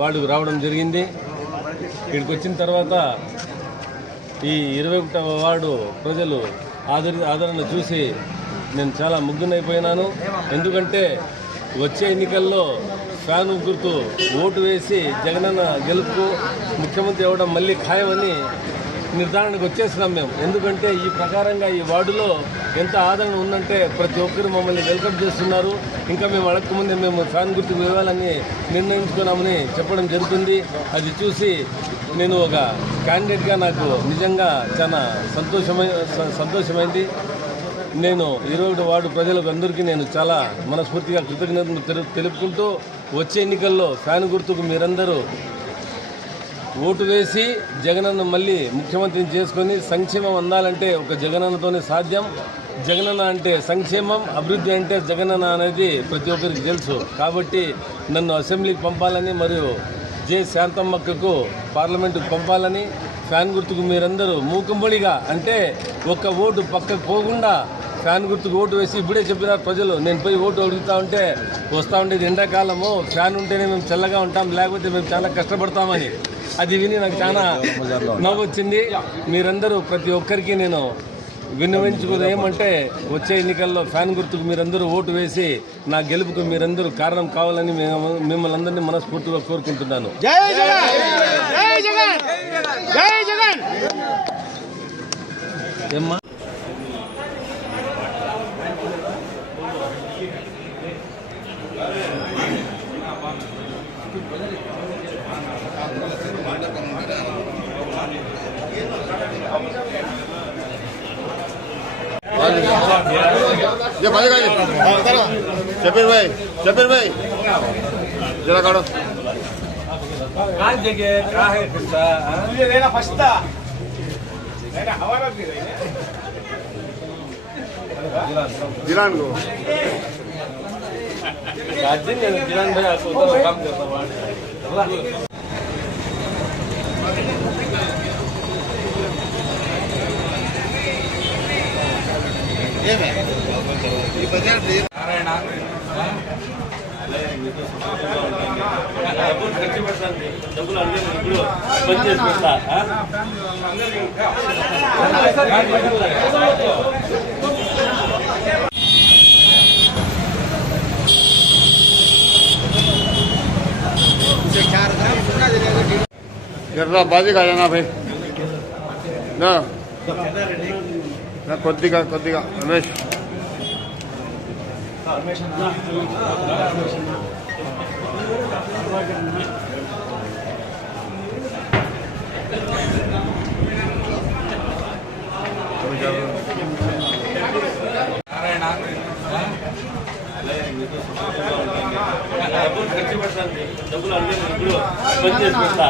వార్డుకు రావడం జరిగింది. ఇక్కడికి వచ్చిన తర్వాత ఈ 21వ వార్డు ప్రజలు ఆదరణ చూసి నేను చాలా ముగ్గునైపోయినాను. ఎందుకంటే వచ్చే ఎన్నికల్లో ఫ్యాను గుర్తు ఓటు వేసి జగనన్న గెలుపుకు ముఖ్యమంత్రి అవ్వడం మళ్ళీ ఖాయమని నిర్ధారణకు వచ్చేసినాం మేము. ఎందుకంటే ఈ ప్రకారంగా ఈ వార్డులో ఎంత ఆదరణ ఉందంటే ప్రతి ఒక్కరు మమ్మల్ని వెల్కమ్ చేస్తున్నారు. ఇంకా మేము అడగకముందే మేము ఫ్యాన్ గుర్తుకు ఇవ్వాలని నిర్ణయించుకున్నామని చెప్పడం జరుగుతుంది. అది చూసి నేను ఒక క్యాండిడేట్గా నాకు నిజంగా చాలా సంతోషమైంది. నేను 21 వార్డు ప్రజలకు అందరికీ నేను చాలా మనస్ఫూర్తిగా కృతజ్ఞతలు తెలుపుకుంటూ వచ్చే ఎన్నికల్లో ఫ్యాన్ గుర్తుకు మీరందరూ ఓటు వేసి జగనన్న మళ్ళీ ముఖ్యమంత్రిని చేసుకొని సంక్షేమం అందాలంటే ఒక జగనన్నతోనే సాధ్యం. జగనన్న అంటే సంక్షేమం, అభివృద్ధి అంటే జగనన్న అనేది ప్రతి ఒక్కరికి తెలుసు. కాబట్టి నన్ను అసెంబ్లీకి పంపాలని మరియు జె శాంతమ్మక్కకు పార్లమెంటుకు పంపాలని, ఫ్యాన్ గుర్తుకు మీరందరూ మూకంబడిగా అంటే ఒక్క ఓటు పక్కకు పోకుండా ఫ్యాన్ గుర్తుకు ఓటు వేసి ఇప్పుడే చెప్పినారు ప్రజలు. నేను పోయి ఓటు అడుగుతూ ఉంటే వస్తూ ఉండేది ఎండాకాలము, ఫ్యాన్ ఉంటేనే మేము చల్లగా ఉంటాం, లేకపోతే మేము చాలా కష్టపడతామని. అది విని నాకు చాలా నవ్వు వచ్చింది. మీరందరూ ప్రతి ఒక్కరికి నేను విన్నవించుకుని ఏమంటే వచ్చే ఎన్నికల్లో ఫ్యాన్ గుర్తుకు మీరందరూ ఓటు వేసి నా గెలుపుకు మీరందరూ కారణం కావాలని మిమ్మల్ని అందరినీ మనస్ఫూర్తిగా కోరుకుంటున్నాను. జై జగన్, జై జగన్, జై జగన్. ఏమ్మా शबीर भाई जरा काढो. जिलान को जिलान भाई आपको काम करता हूँ. డబ్బులు ఖర్చు పెడతాను, డబ్బులు అందరూ ఇప్పుడు పని చేసి పెడతా. जरा बाजी का जाना भाई ना కొద్దిగా రమేష్ డబ్బులు ఖర్చు పెడతాను, డబ్బులు అందరూ ఇప్పుడు పని చేసి పెడతా.